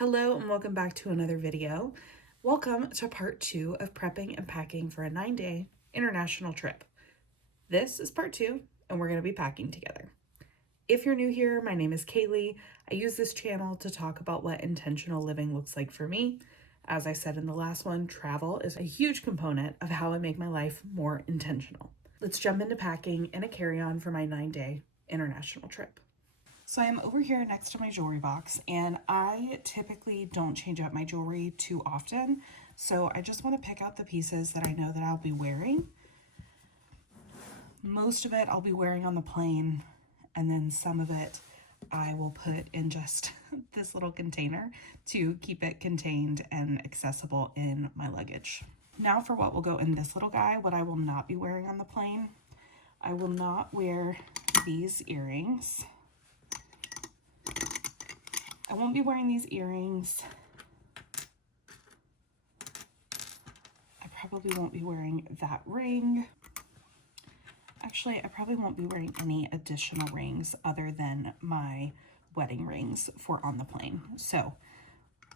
Hello and welcome back to another video. Welcome to part 2 of prepping and packing for a 9-day international trip. This is part 2 and we're going to be packing together. If you're new here, my name is Kaylee. I use this channel to talk about what intentional living looks like for me. As I said in the last one, travel is a huge component of how I make my life more intentional. Let's jump into packing in a carry-on for my 9-day international trip. So I'm over here next to my jewelry box, and I typically don't change up my jewelry too often. So I just want to pick out the pieces that I know that I'll be wearing. Most of it I'll be wearing on the plane, and then some of it I will put in just this little container to keep it contained and accessible in my luggage. Now for what will go in this little guy, what I will not be wearing on the plane. I will not wear these earrings. I won't be wearing these earrings. I probably won't be wearing that ring. Actually, I probably won't be wearing any additional rings other than my wedding rings for on the plane. So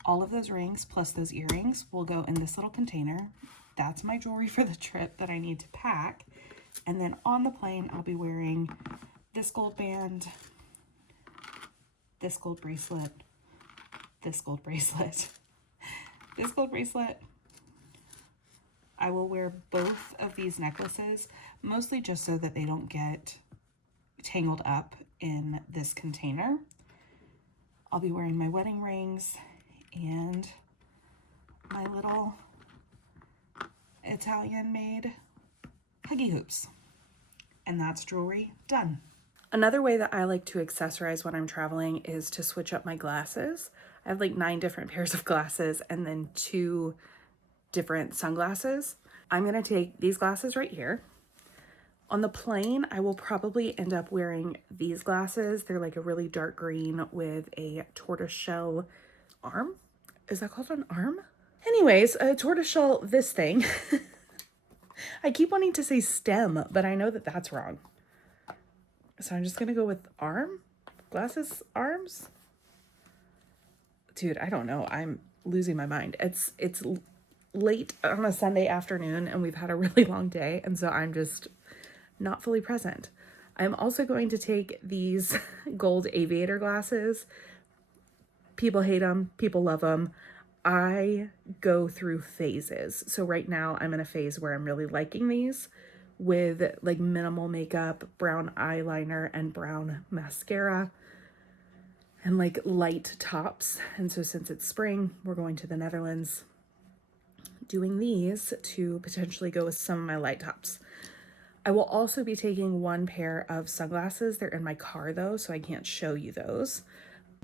all of those rings plus those earrings will go in this little container. That's my jewelry for the trip that I need to pack. And then on the plane, I'll be wearing this gold band, this gold bracelet, this gold bracelet, this gold bracelet. I will wear both of these necklaces, mostly just so that they don't get tangled up in this container. I'll be wearing my wedding rings and my little Italian-made huggy hoops. And that's jewelry done. Another way that I like to accessorize when I'm traveling is to switch up my glasses. I have like 9 different pairs of glasses and then 2 different sunglasses. I'm gonna take these glasses right here. On the plane, I will probably end up wearing these glasses. They're like a really dark green with a tortoiseshell arm. Is that called an arm? Anyways, a tortoiseshell, this thing. I keep wanting to say stem, but I know that that's wrong. So I'm just gonna go with arm, glasses, arms. Dude, I don't know. I'm losing my mind. It's late on a Sunday afternoon and we've had a really long day. And so I'm just not fully present. I'm also going to take these gold aviator glasses. People hate them. People love them. I go through phases. So right now I'm in a phase where I'm really liking these, with like minimal makeup, brown eyeliner, and brown mascara, and like light tops. And so since it's spring, we're going to the Netherlands, doing these to potentially go with some of my light tops. I will also be taking 1 pair of sunglasses. They're in my car though, so I can't show you those.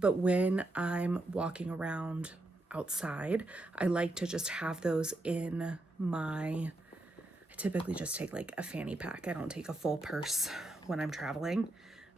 But when I'm walking around outside, I like to just have those in my, I typically just take like a fanny pack. I don't take a full purse when I'm traveling.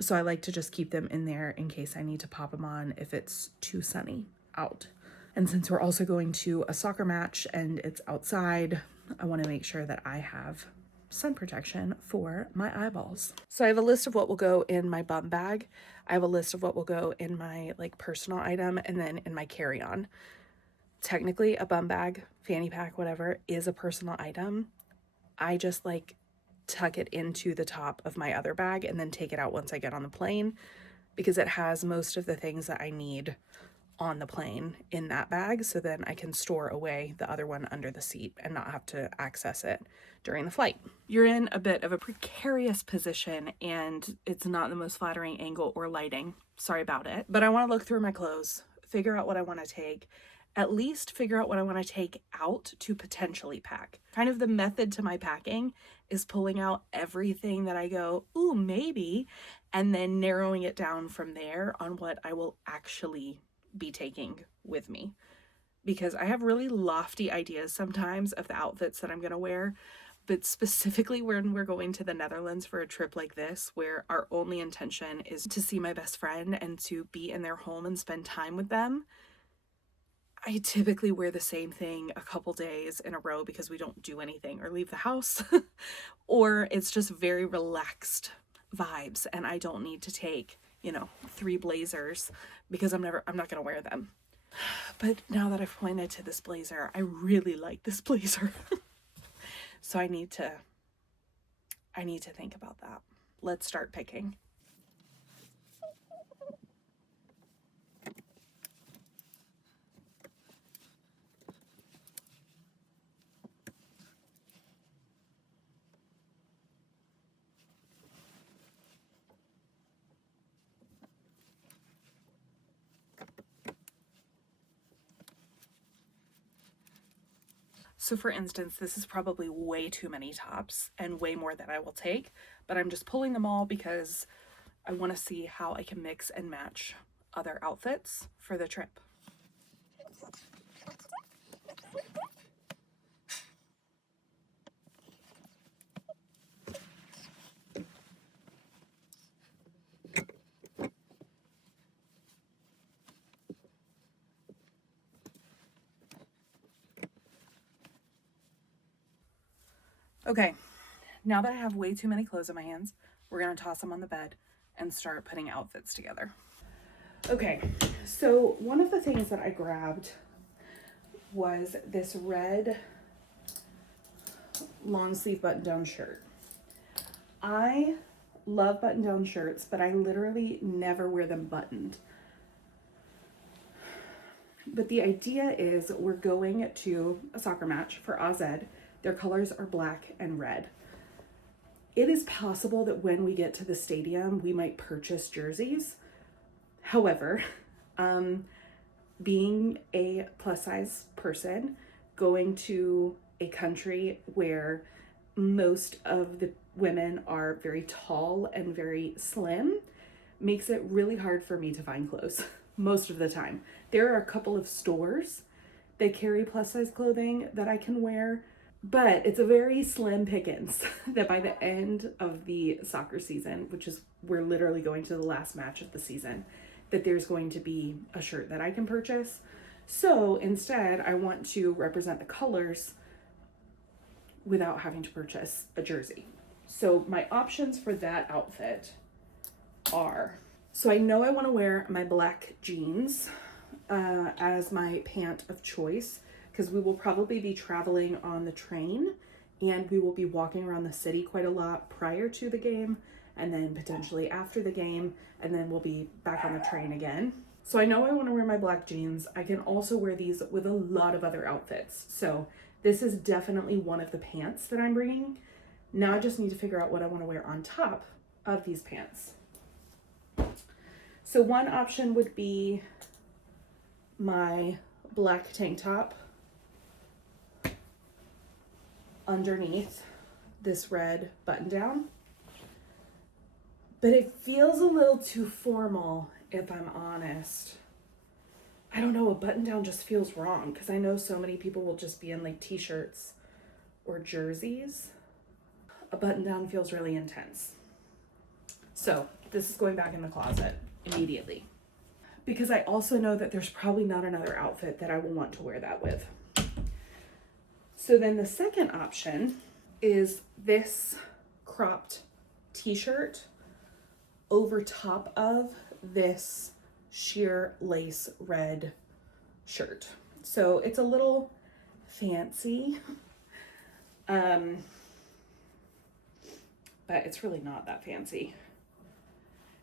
So I like to just keep them in there in case I need to pop them on if it's too sunny out. And since we're also going to a soccer match and it's outside, I want to make sure that I have sun protection for my eyeballs. So I have a list of what will go in my bum bag. I have a list of what will go in my like personal item and then in my carry-on. Technically a bum bag, fanny pack, whatever, is a personal item. I just like tuck it into the top of my other bag and then take it out once I get on the plane, because it has most of the things that I need on the plane in that bag, so then I can store away the other one under the seat and not have to access it during the flight. You're in a bit of a precarious position and it's not the most flattering angle or lighting. Sorry about it. But I want to look through my clothes, figure out what I want to take, at least figure out what I want to take out to potentially pack. Kind of the method to my packing is pulling out everything that I go, ooh, maybe, and then narrowing it down from there on what I will actually be taking with me, because I have really lofty ideas sometimes of the outfits that I'm going to wear, but specifically when we're going to the Netherlands for a trip like this, where our only intention is to see my best friend and to be in their home and spend time with them, I typically wear the same thing a couple days in a row because we don't do anything or leave the house, or it's just very relaxed vibes and I don't need to take, 3 blazers because I'm not going to wear them. But now that I've pointed to this blazer, I really like this blazer. So I need to think about that. Let's start picking. So for instance, this is probably way too many tops and way more than I will take, but I'm just pulling them all because I want to see how I can mix and match other outfits for the trip. Okay, now that I have way too many clothes in my hands, we're gonna toss them on the bed and start putting outfits together. Okay, so one of the things that I grabbed was this red long sleeve button down shirt. I love button down shirts, but I literally never wear them buttoned. But the idea is we're going to a soccer match for AZ. Their colors are black and red. It is possible that when we get to the stadium, we might purchase jerseys. However, being a plus size person, going to a country where most of the women are very tall and very slim makes it really hard for me to find clothes most of the time. There are a couple of stores that carry plus size clothing that I can wear, but it's a very slim pickings that by the end of the soccer season, which is we're literally going to the last match of the season, that there's going to be a shirt that I can purchase. So instead, I want to represent the colors without having to purchase a jersey. So my options for that outfit are, so I know I want to wear my black jeans as my pant of choice because we will probably be traveling on the train and we will be walking around the city quite a lot prior to the game and then potentially after the game, and then we'll be back on the train again. So I know I want to wear my black jeans. I can also wear these with a lot of other outfits. So this is definitely one of the pants that I'm bringing. Now I just need to figure out what I want to wear on top of these pants. So one option would be my black tank top underneath this red button down. But it feels a little too formal, if I'm honest. I don't know, a button down just feels wrong because I know so many people will just be in like t-shirts or jerseys. A button down feels really intense. So this is going back in the closet immediately. Because I also know that there's probably not another outfit that I will want to wear that with. So then the second option is this cropped t-shirt over top of this sheer lace red shirt. So it's a little fancy, but it's really not that fancy.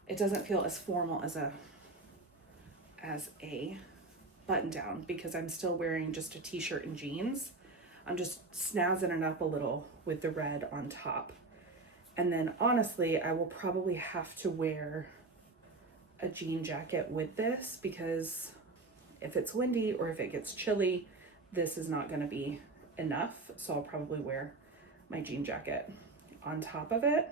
It doesn't feel as formal as a button down because I'm still wearing just a t-shirt and jeans. I'm just snazzing it up a little with the red on top. And then honestly, I will probably have to wear a jean jacket with this because if it's windy or if it gets chilly, this is not going to be enough. So I'll probably wear my jean jacket on top of it.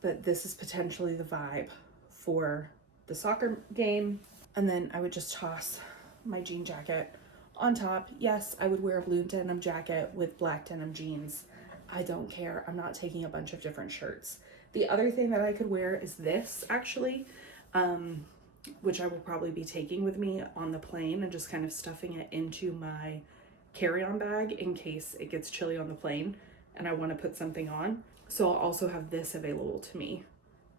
But this is potentially the vibe for the soccer game. And then I would just toss my jean jacket on top. Yes, I would wear a blue denim jacket with black denim jeans. I don't care. I'm not taking a bunch of different shirts. The other thing that I could wear is this actually, which I will probably be taking with me on the plane and just kind of stuffing it into my carry-on bag in case it gets chilly on the plane and I want to put something on. So I'll also have this available to me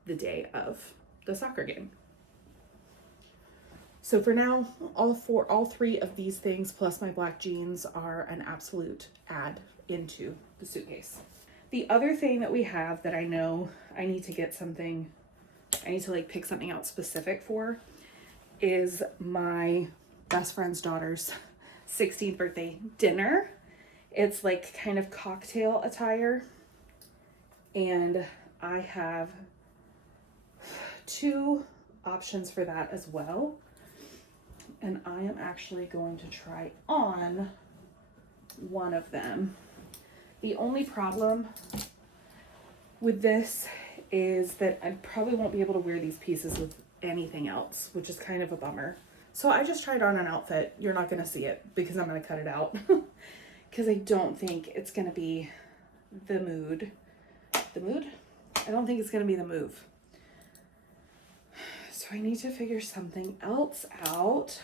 the day of the soccer game. So for now, all three of these things plus my black jeans are an absolute add into the suitcase. The other thing that we have that I know I need to get something, I need to like pick something out specific for, is my best friend's daughter's 16th birthday dinner. It's like kind of cocktail attire, and I have two options for that as well. And I am actually going to try on one of them. The only problem with this is that I probably won't be able to wear these pieces with anything else, which is kind of a bummer. So I just tried on an outfit. You're not going to see it because I'm going to cut it out because I don't think it's going to be the mood. The mood? I don't think it's going to be the move. So I need to figure something else out.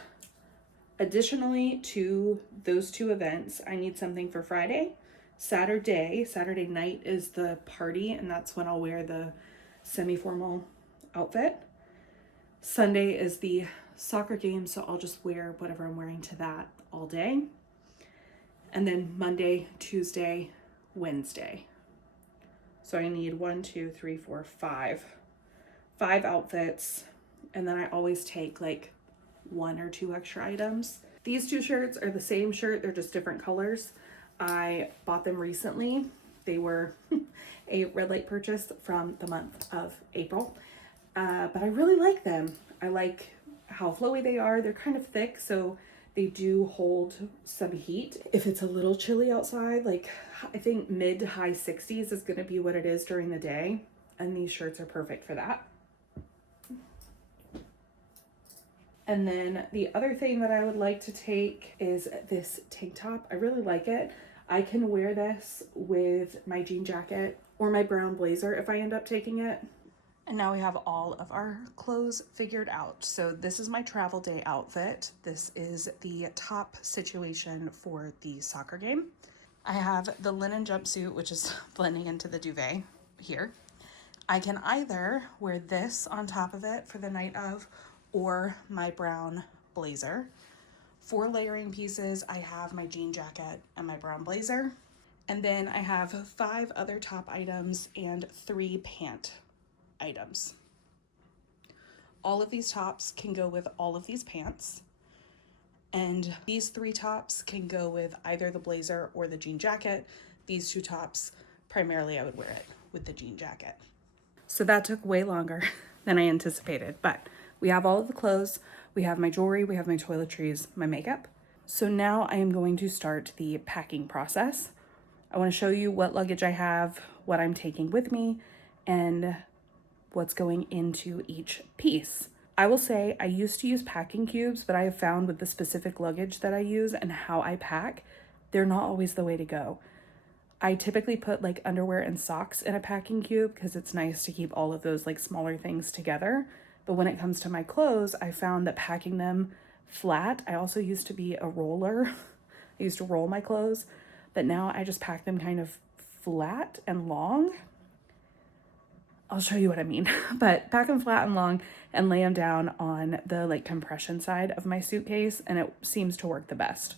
Additionally to those two events, I need something for Friday. Saturday night is the party, and that's when I'll wear the semi-formal outfit. Sunday is the soccer game, so I'll just wear whatever I'm wearing to that all day. And then Monday, Tuesday, Wednesday. So I need 5 outfits. And then I always take like 1 or 2 extra items. These 2 shirts are the same shirt, they're just different colors. I bought them recently. They were a red light purchase from the month of April. But I really like them. I like how flowy they are. They're kind of thick, so they do hold some heat. If it's a little chilly outside, like I think mid to high 60s is gonna be what it is during the day. And these shirts are perfect for that. And then the other thing that I would like to take is this tank top. I really like it. I can wear this with my jean jacket or my brown blazer if I end up taking it. And now we have all of our clothes figured out. So this is my travel day outfit. This is the top situation for the soccer game. I have the linen jumpsuit, which is blending into the duvet here. I can either wear this on top of it for the night of, or my brown blazer. For layering pieces, I have my jean jacket and my brown blazer. And then I have 5 other top items and 3 pant items. All of these tops can go with all of these pants. And these 3 tops can go with either the blazer or the jean jacket. These 2 tops, primarily I would wear it with the jean jacket. So that took way longer than I anticipated, but we have all of the clothes, we have my jewelry, we have my toiletries, my makeup. So now I am going to start the packing process. I want to show you what luggage I have, what I'm taking with me, and what's going into each piece. I will say I used to use packing cubes, but I have found with the specific luggage that I use and how I pack, they're not always the way to go. I typically put like underwear and socks in a packing cube because it's nice to keep all of those like smaller things together. But when it comes to my clothes, I found that packing them flat, I also used to be a roller. I used to roll my clothes, but now I just pack them kind of flat and long. I'll show you what I mean, but pack them flat and long and lay them down on the like compression side of my suitcase, and it seems to work the best,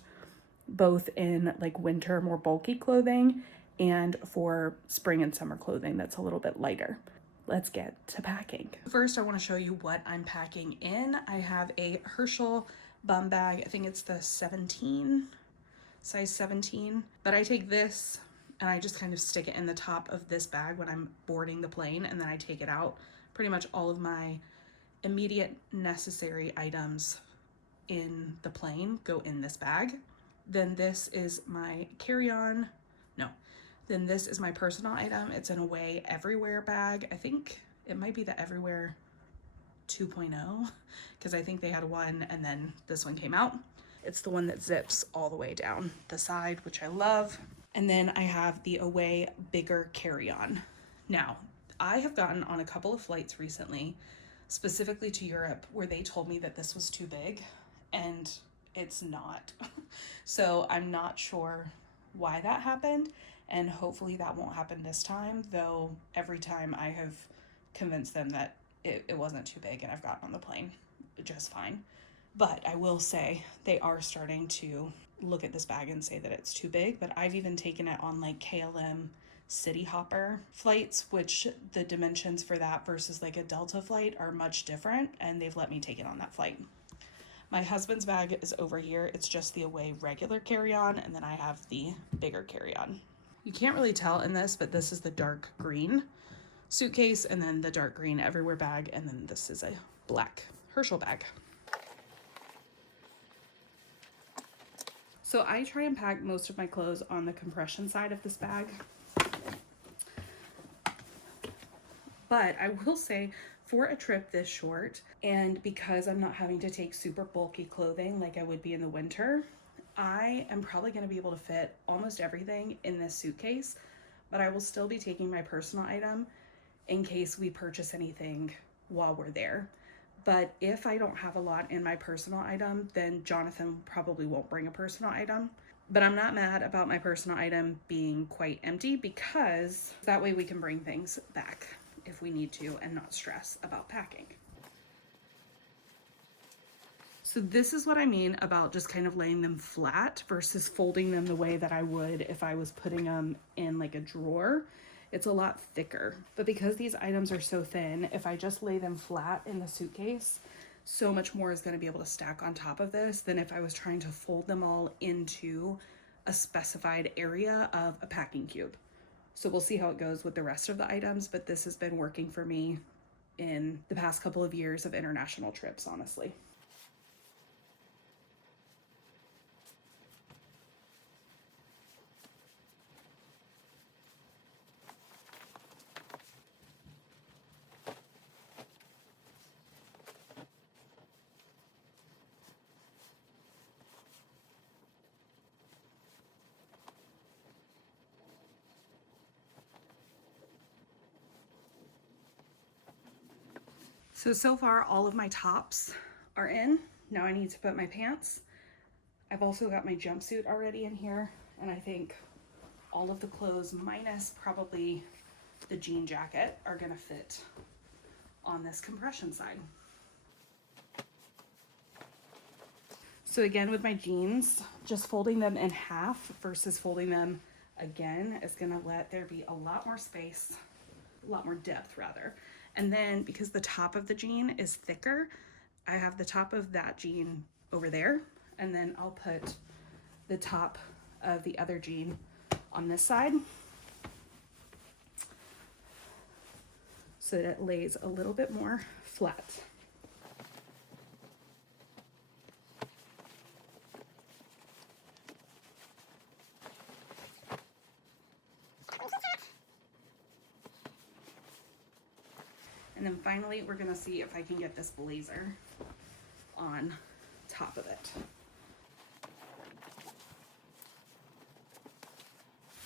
both in like winter, more bulky clothing and for spring and summer clothing that's a little bit lighter. Let's get to packing. First, I want to show you what I'm packing in. I have a Herschel bum bag. I think it's the size 17, but I take this and I just kind of stick it in the top of this bag when I'm boarding the plane, and then I take it out. Pretty much all of my immediate necessary items in the plane go in this bag. Then this is my carry-on. Then this is my personal item. It's an Away Everywhere bag. I think it might be the Everywhere 2.0 because I think they had one and then this one came out. It's the one that zips all the way down the side, which I love. And then I have the Away Bigger carry-on. Now, I have gotten on a couple of flights recently, specifically to Europe, where they told me that this was too big, and it's not. So I'm not sure why that happened, and hopefully that won't happen this time, though every time I have convinced them that it wasn't too big and I've gotten on the plane just fine. But I will say they are starting to look at this bag and say that it's too big. But I've even taken it on like KLM city hopper flights, which the dimensions for that versus like a Delta flight are much different, and they've let me take it on that flight. My husband's bag is over here. It's just the away regular carry-on, and then I have the bigger carry-on. You can't really tell in this, but this is the dark green suitcase, and then the dark green everywhere bag, and then this is a black Herschel bag. So I try and pack most of my clothes on the compression side of this bag. But I will say, for a trip this short, and because I'm not having to take super bulky clothing like I would be in the winter, I am probably going to be able to fit almost everything in this suitcase, but I will still be taking my personal item in case we purchase anything while we're there. But if I don't have a lot in my personal item, then Jonathan probably won't bring a personal item. But I'm not mad about my personal item being quite empty, because that way we can bring things back if we need to and not stress about packing. So this is what I mean about just kind of laying them flat versus folding them the way that I would if I was putting them in like a drawer. It's a lot thicker. But because these items are so thin, if I just lay them flat in the suitcase, so much more is going to be able to stack on top of this than if I was trying to fold them all into a specified area of a packing cube. So we'll see how it goes with the rest of the items, but this has been working for me in the past couple of years of international trips, honestly. So far all of my tops are in. Now I need to put my pants. I've also got my jumpsuit already in here, and I think all of the clothes minus probably the jean jacket are gonna fit on this compression side. So again, with my jeans, just folding them in half versus folding them again is gonna let there be a lot more space, a lot more depth rather. And then because the top of the jean is thicker, I have the top of that jean over there, and then I'll put the top of the other jean on this side so that it lays a little bit more flat. And then finally, we're gonna see if I can get this blazer on top of it.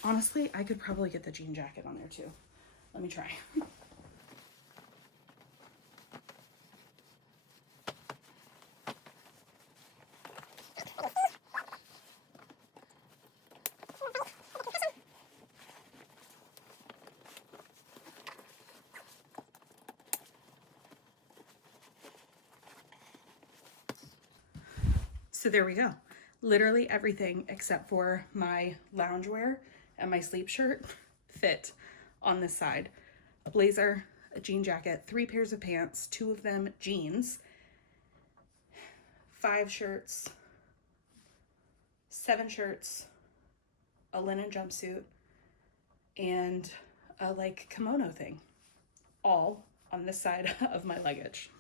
Honestly, I could probably get the jean jacket on there too. Let me try. So there we go. Literally everything except for my loungewear and my sleep shirt fit on this side. A blazer, a jean jacket, 3 pairs of pants, 2 of them jeans, 5 shirts, 7 shirts, a linen jumpsuit, and a like kimono thing, all on this side of my luggage.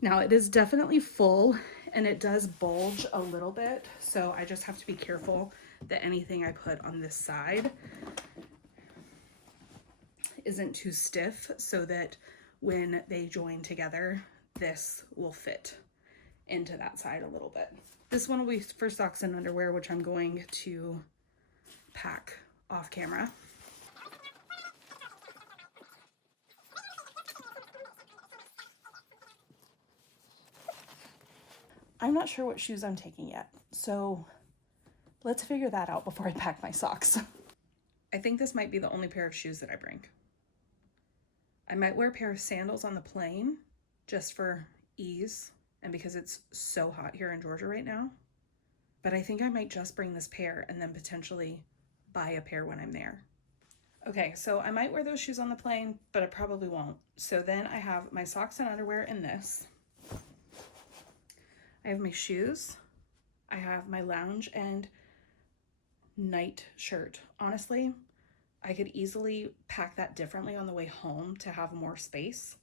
Now it is definitely full and it does bulge a little bit, so I just have to be careful that anything I put on this side isn't too stiff, so that when they join together, this will fit into that side a little bit. This one will be for socks and underwear, which I'm going to pack off camera. I'm not sure what shoes I'm taking yet, so let's figure that out before I pack my socks. I think this might be the only pair of shoes that I bring. I might wear a pair of sandals on the plane just for ease and because it's so hot here in Georgia right now. But I think I might just bring this pair and then potentially buy a pair when I'm there. Okay, so I might wear those shoes on the plane, but I probably won't. So then I have my socks and underwear in this. I have my shoes. I have my lounge and night shirt. Honestly, I could easily pack that differently on the way home to have more space.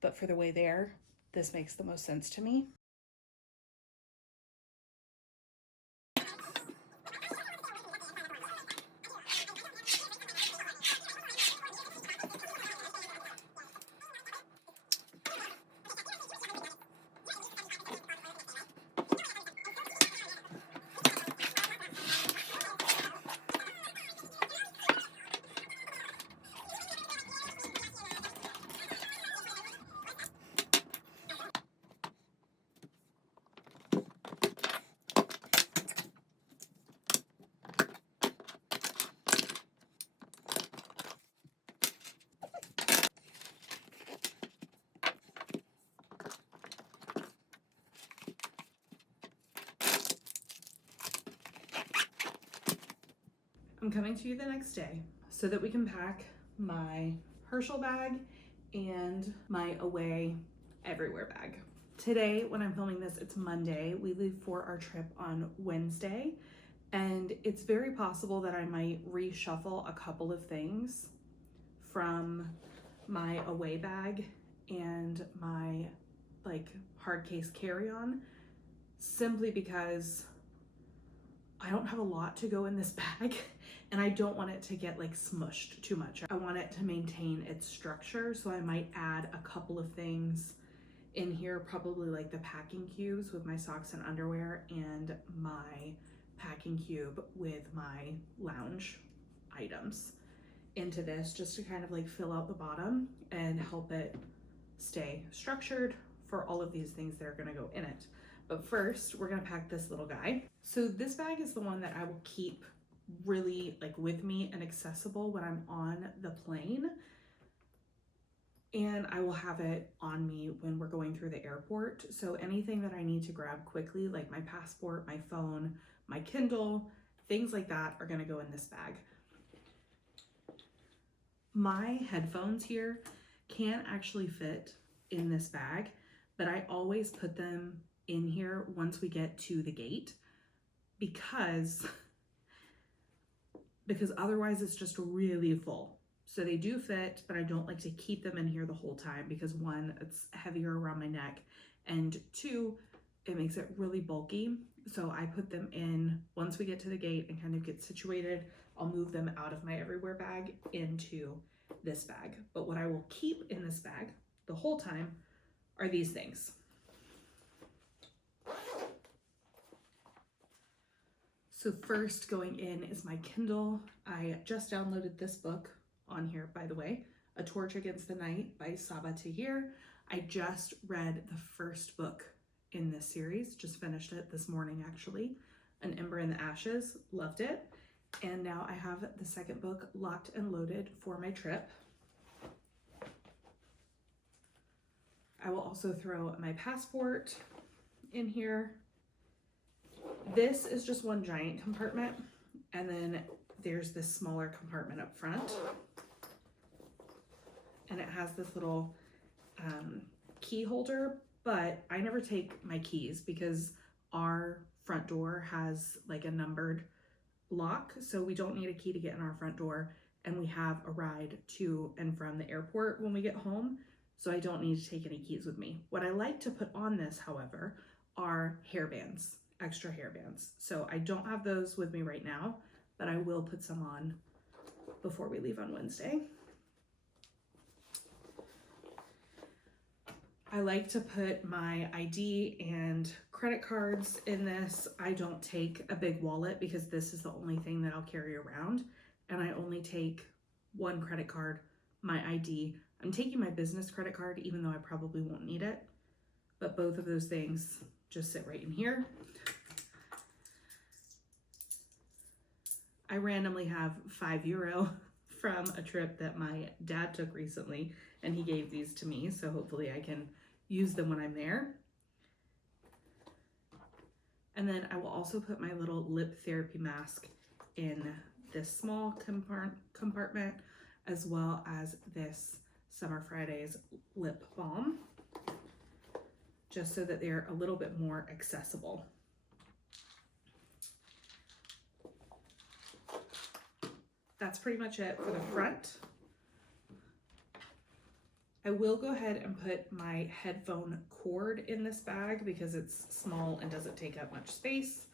But for the way there, this makes the most sense to me. I'm coming to you the next day so that we can pack my Herschel bag and my away everywhere bag. Today, when I'm filming this, it's Monday. We leave for our trip on Wednesday, and it's very possible that I might reshuffle a couple of things from my away bag and my hard case carry-on, simply because I don't have a lot to go in this bag and I don't want it to get smushed too much. I want it to maintain its structure, so I might add a couple of things in here, probably like the packing cubes with my socks and underwear and my packing cube with my lounge items into this, just to kind of fill out the bottom and help it stay structured for all of these things that are gonna go in it. But first, we're gonna pack this little guy. So this bag is the one that I will keep really with me and accessible when I'm on the plane. And I will have it on me when we're going through the airport. So anything that I need to grab quickly, like my passport, my phone, my Kindle, things like that are gonna go in this bag. My headphones here can't actually fit in this bag, but I always put them in here once we get to the gate because otherwise it's just really full. So they do fit, but I don't like to keep them in here the whole time because one, it's heavier around my neck, and two, it makes it really bulky. So I put them in once we get to the gate and kind of get situated. I'll move them out of my everywhere bag into this bag. But what I will keep in this bag the whole time are these things. So first going in is my Kindle. I just downloaded this book on here, by the way, A Torch Against the Night by Saba Tahir. I just read the first book in this series, just finished it this morning actually, An Ember in the Ashes, loved it. And now I have the second book locked and loaded for my trip. I will also throw my passport in here. This is just one giant compartment, and then there's this smaller compartment up front, and it has this little key holder, but I never take my keys because our front door has a numbered lock, so we don't need a key to get in our front door, and we have a ride to and from the airport when we get home, so I don't need to take any keys with me. What I like to put on this, however, are hairbands, extra hairbands. So I don't have those with me right now, but I will put some on before we leave on Wednesday. I like to put my ID and credit cards in this. I don't take a big wallet because this is the only thing that I'll carry around, and I only take one credit card, my ID. I'm taking my business credit card even though I probably won't need it, but both of those things just sit right in here. I randomly have €5 from a trip that my dad took recently, and he gave these to me, so hopefully I can use them when I'm there. And then I will also put my little lip therapy mask in this small compartment, as well as this Summer Fridays lip balm, just so that they're a little bit more accessible. That's pretty much it for the front. I will go ahead and put my headphone cord in this bag because it's small and doesn't take up much space.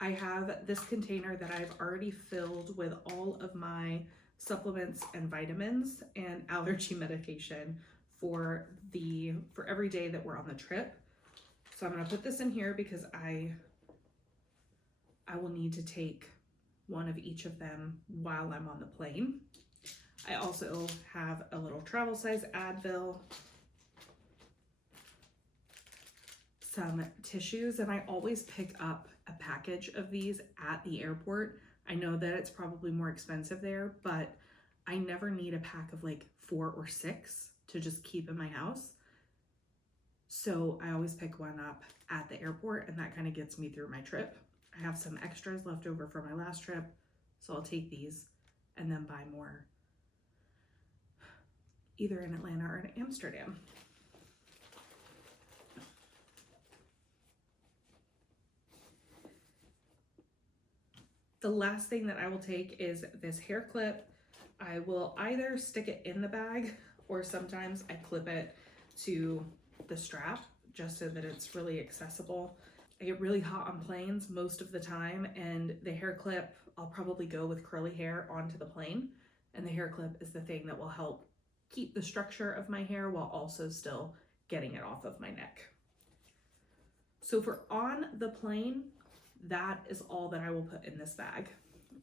I have this container that I've already filled with all of my supplements and vitamins and allergy medication for every day that we're on the trip. So I'm gonna put this in here because I will need to take one of each of them while I'm on the plane. I also have a little travel size Advil, some tissues, and I always pick up a package of these at the airport. I know that it's probably more expensive there, but I never need a pack of like 4 or 6 to just keep in my house. So I always pick one up at the airport, and that kind of gets me through my trip. I have some extras left over from my last trip, so I'll take these and then buy more either in Atlanta or in Amsterdam. The last thing that I will take is this hair clip. I will either stick it in the bag or sometimes I clip it to the strap just so that it's really accessible. I get really hot on planes most of the time, and the hair clip, I'll probably go with curly hair onto the plane, and the hair clip is the thing that will help keep the structure of my hair while also still getting it off of my neck. So for on the plane, that is all that I will put in this bag.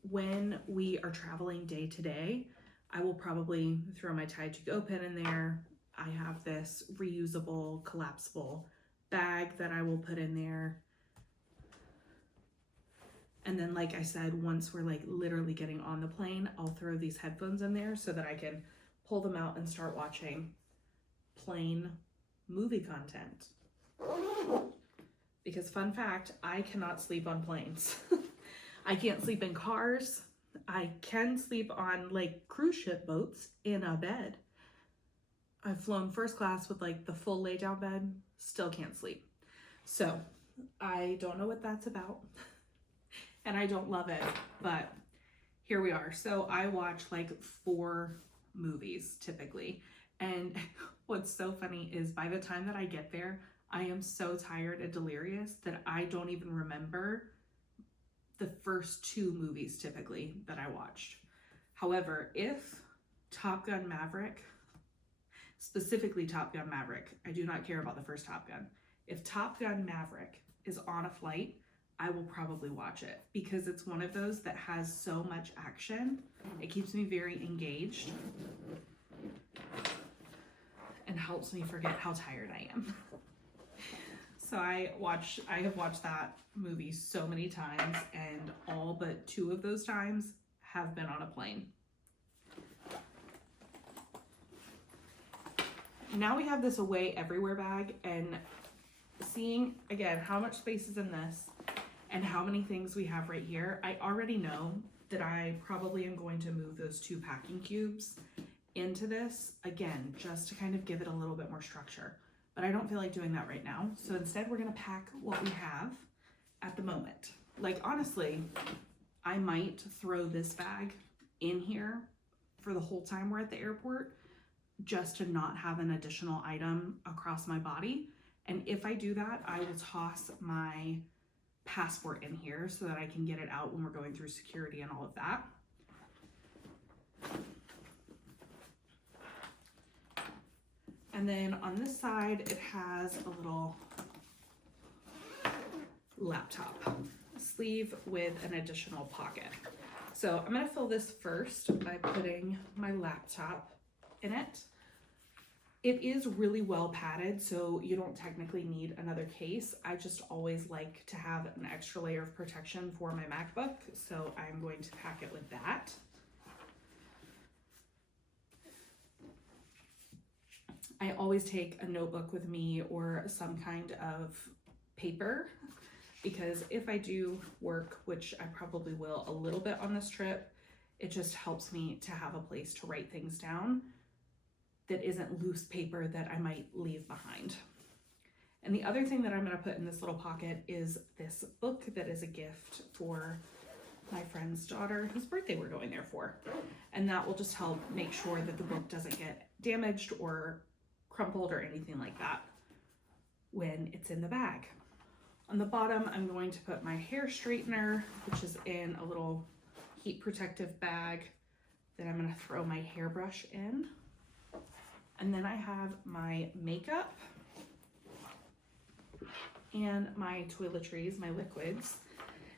When we are traveling day to day, I will probably throw my Tide to Go pen in there. I have this reusable, collapsible bag that I will put in there. And then, like I said, once we're like literally getting on the plane, I'll throw these headphones in there so that I can pull them out and start watching plane movie content. Because fun fact, I cannot sleep on planes. I can't sleep in cars. I can sleep on like cruise ship boats in a bed. I've flown first class with like the full lay down bed, still can't sleep. So I don't know what that's about and I don't love it, but here we are. So I watch like 4 movies typically. And what's so funny is by the time that I get there, I am so tired and delirious that I don't even remember the first 2 movies typically that I watched. However, if Top Gun Maverick, specifically Top Gun Maverick, I do not care about the first Top Gun. If Top Gun Maverick is on a flight, I will probably watch it because it's one of those that has so much action. It keeps me very engaged and helps me forget how tired I am. So I have watched that movie so many times, and all but 2 of those times have been on a plane. Now we have this away everywhere bag, and seeing again how much space is in this and how many things we have right here, I already know that I probably am going to move those 2 packing cubes into this again, just to kind of give it a little bit more structure. But I don't feel like doing that right now. So instead we're gonna pack what we have at the moment. Like honestly, I might throw this bag in here for the whole time we're at the airport, just to not have an additional item across my body. And if I do that, I will toss my passport in here so that I can get it out when we're going through security and all of that. And then on this side, it has a little laptop sleeve with an additional pocket. So I'm gonna fill this first by putting my laptop in it. It is really well padded, so you don't technically need another case. I just always like to have an extra layer of protection for my MacBook, so I'm going to pack it with that. I always take a notebook with me or some kind of paper, because if I do work, which I probably will a little bit on this trip, it just helps me to have a place to write things down that isn't loose paper that I might leave behind. And the other thing that I'm going to put in this little pocket is this book that is a gift for my friend's daughter whose birthday we're going there for. And that will just help make sure that the book doesn't get damaged or crumpled or anything like that when it's in the bag. On the bottom, I'm going to put my hair straightener, which is in a little heat protective bag that I'm going to throw my hairbrush in. And then I have my makeup and my toiletries, my liquids.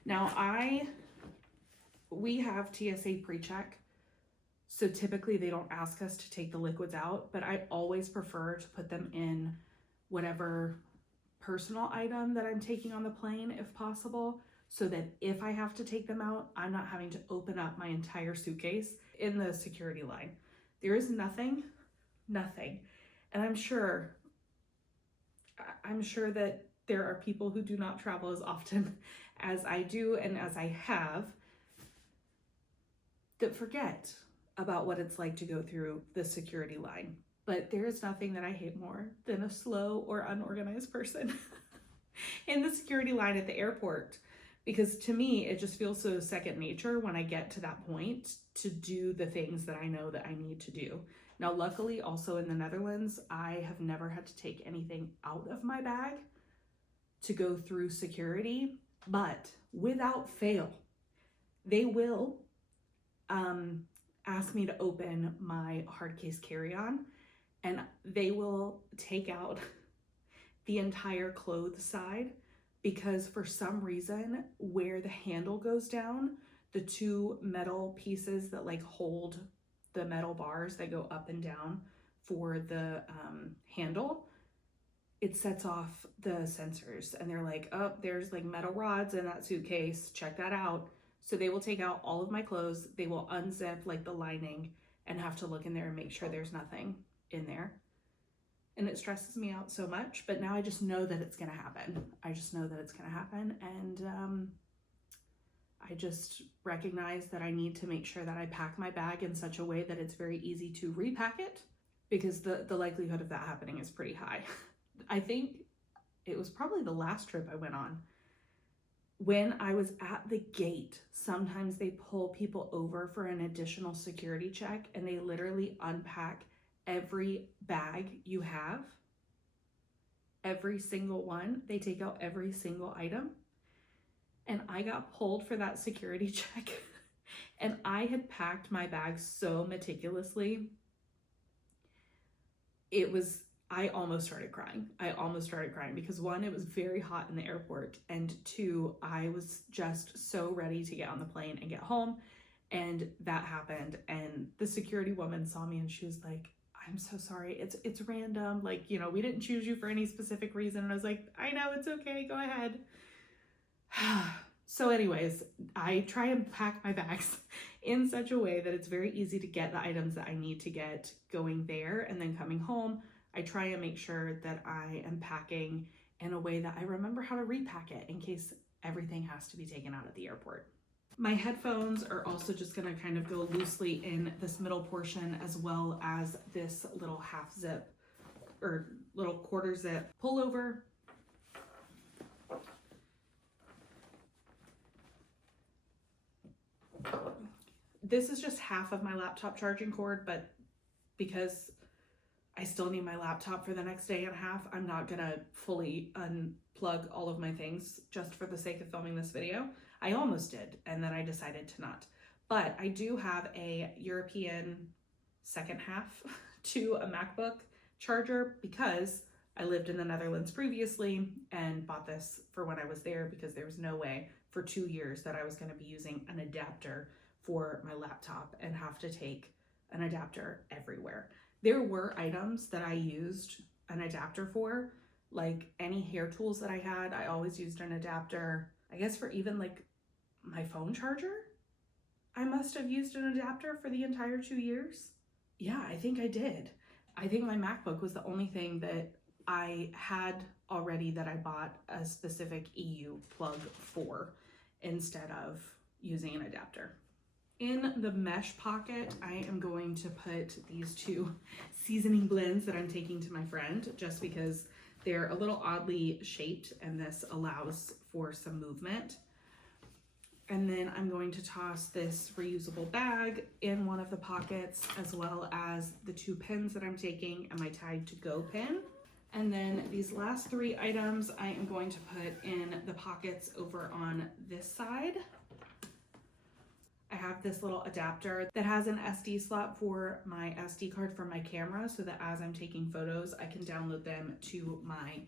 Now we have TSA pre-check, so typically they don't ask us to take the liquids out, but I always prefer to put them in whatever personal item that I'm taking on the plane if possible, so that if I have to take them out, I'm not having to open up my entire suitcase in the security line. There is nothing, and I'm sure that there are people who do not travel as often as I do and as I have that forget about what it's like to go through the security line. But there is nothing that I hate more than a slow or unorganized person in the security line at the airport, because to me, it just feels so second nature when I get to that point to do the things that I know that I need to do. Now, luckily, also in the Netherlands, I have never had to take anything out of my bag to go through security, but without fail, they will ask me to open my hard case carry-on, and they will take out the entire clothes side, because for some reason, where the handle goes down, the two metal pieces that like hold the metal bars that go up and down for the handle, it sets off the sensors, and they're like, oh, there's like metal rods in that suitcase, check that out. So they will take out all of my clothes, they will unzip like the lining and have to look in there and make sure there's nothing in there. And it stresses me out so much, but now I just know that it's gonna happen. I just know that it's gonna happen, and I just recognize that I need to make sure that I pack my bag in such a way that it's very easy to repack it, because the likelihood of that happening is pretty high. I think it was probably the last trip I went on. When I was at the gate, sometimes they pull people over for an additional security check, and they literally unpack every bag you have, every single one. They take out every single item. And I got pulled for that security check, and I had packed my bag so meticulously. I almost started crying. Because one, it was very hot in the airport, and two, I was just so ready to get on the plane and get home, and that happened. And the security woman saw me and she was like, I'm so sorry, it's random, like, you know, we didn't choose you for any specific reason. And I was like, I know, it's okay, go ahead. So anyways, I try and pack my bags in such a way that it's very easy to get the items that I need to get going there, and then coming home, I try and make sure that I am packing in a way that I remember how to repack it in case everything has to be taken out at the airport. My headphones are also just gonna kind of go loosely in this middle portion, as well as this little half zip or little quarter zip pullover. This is just half of my laptop charging cord, but because I still need my laptop for the next day and a half, I'm not gonna fully unplug all of my things just for the sake of filming this video. I almost did, and then I decided to not. But I do have a European second half to a MacBook charger, because I lived in the Netherlands previously and bought this for when I was there, because there was no way for 2 years that I was gonna be using an adapter for my laptop and have to take an adapter everywhere. There were items that I used an adapter for, like any hair tools that I had, I always used an adapter. I guess for even like my phone charger, I must have used an adapter for the entire 2 years. Yeah, I think I did. I think my MacBook was the only thing that I had already that I bought a specific EU plug for instead of using an adapter. In the mesh pocket, I am going to put these 2 seasoning blends that I'm taking to my friend just because they're a little oddly shaped and this allows for some movement. And then I'm going to toss this reusable bag in one of the pockets, as well as the 2 pins that I'm taking and my Tide to Go pin. And then these last 3 items I am going to put in the pockets over on this side. I have this little adapter that has an SD slot for my SD card from my camera so that as I'm taking photos, I can download them to my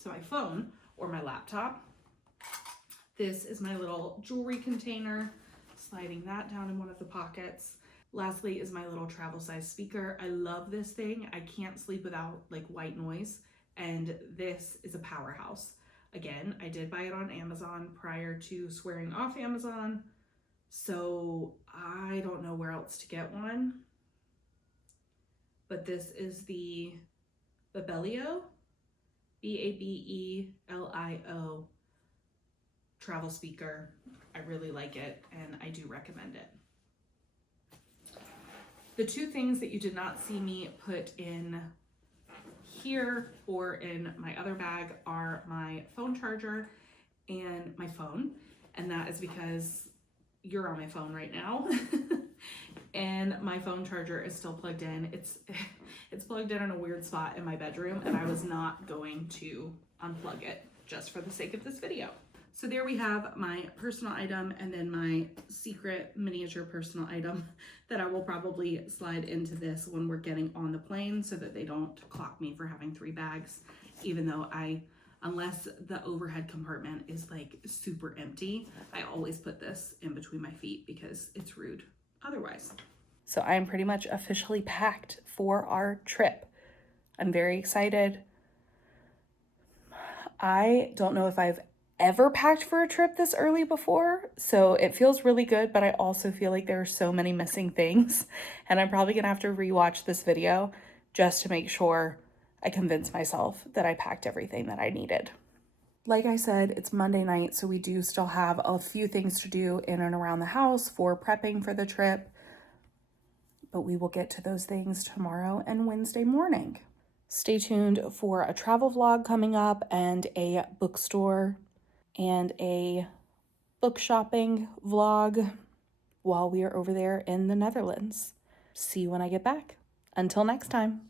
to my phone or my laptop. This is my little jewelry container, sliding that down in one of the pockets. Lastly is my little travel size speaker. I love this thing. I can't sleep without like white noise, and this is a powerhouse. Again, I did buy it on Amazon prior to swearing off Amazon, so I don't know where else to get one. But this is the Babelio, Babelio travel speaker. I really like it and I do recommend it. The 2 things that you did not see me put in here or in my other bag are my phone charger and my phone, and that is because you're on my phone right now. And my phone charger is still plugged in. It's plugged in a weird spot in my bedroom, and I was not going to unplug it just for the sake of this video. So there we have my personal item and then my secret miniature personal item that I will probably slide into this when we're getting on the plane so that they don't clock me for having 3 bags, even though unless the overhead compartment is like super empty, I always put this in between my feet because it's rude otherwise. So I'm pretty much officially packed for our trip. I'm very excited. I don't know if I've ever packed for a trip this early before, so it feels really good, but I also feel like there are so many missing things, and I'm probably gonna have to rewatch this video just to make sure I convince myself that I packed everything that I needed. Like I said, it's Monday night, so we do still have a few things to do in and around the house for prepping for the trip, but we will get to those things tomorrow and Wednesday morning. Stay tuned for a travel vlog coming up and a bookstore and a book shopping vlog while we are over there in the Netherlands. See you when I get back. Until next time.